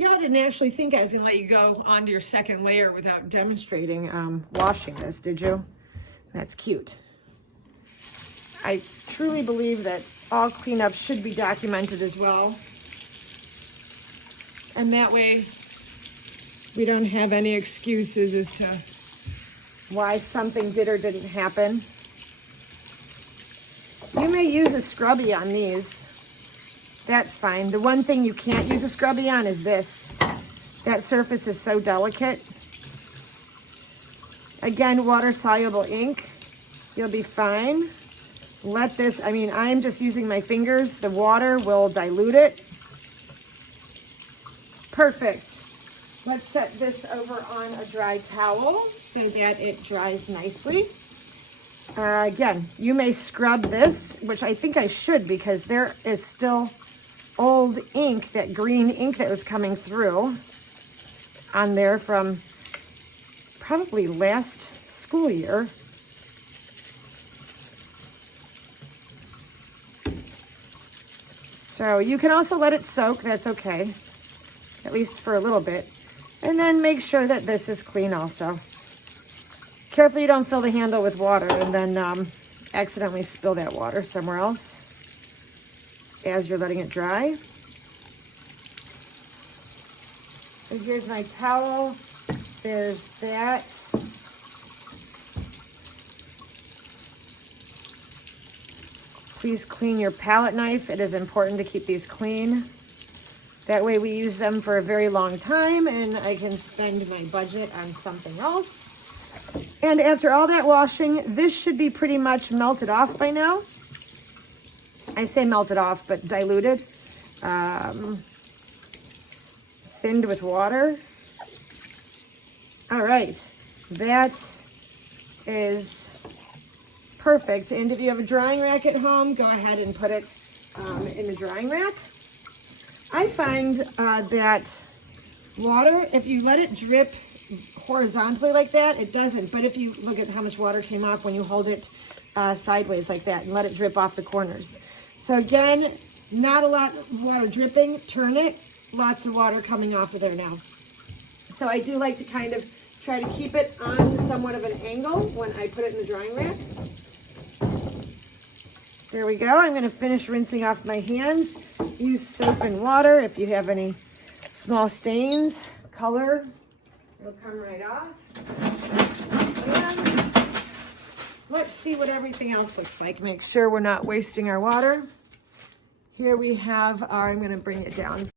Yeah, I didn't actually think I was gonna let you go onto your second layer without demonstrating washing this, did you? That's cute. I truly believe that all cleanups should be documented as well. And that way we don't have any excuses as to why something did or didn't happen. You may use a scrubby on these. That's fine. The one thing you can't use a scrubby on is this. That surface is so delicate. Again, water-soluble ink. You'll be fine. Let this, I mean, I'm just using my fingers. The water will dilute it. Perfect. Let's set this over on a dry towel so that it dries nicely. Again, you may scrub this, which I think I should because there is still old ink, that green ink that was coming through on there from probably last school year. So you can also let it soak, that's okay, at least for a little bit. And then make sure that this is clean also. Careful you don't fill the handle with water and then accidentally spill that water somewhere else as you're letting it dry. So here's my towel. There's that. Please clean your palette knife. It is important to keep these clean. That way we use them for a very long time and I can spend my budget on something else. And after all that washing, this should be pretty much melted off by now. I say melted off, but diluted. Thinned with water. All right, that is perfect. And if you have a drying rack at home, go ahead and put it in the drying rack. I find that water, if you let it drip horizontally like that, it doesn't. But if you look at how much water came off when you hold it sideways like that and let it drip off the corners. So again, not a lot of water dripping. Turn it, lots of water coming off of there now. So I do like to kind of try to keep it on somewhat of an angle when I put it in the drying rack. There we go. I'm going to finish rinsing off my hands. Use soap and water if you have any small stains. Color, it'll come right off. And let's see what everything else looks like. Make sure we're not wasting our water. Here we have our, I'm going to bring it down.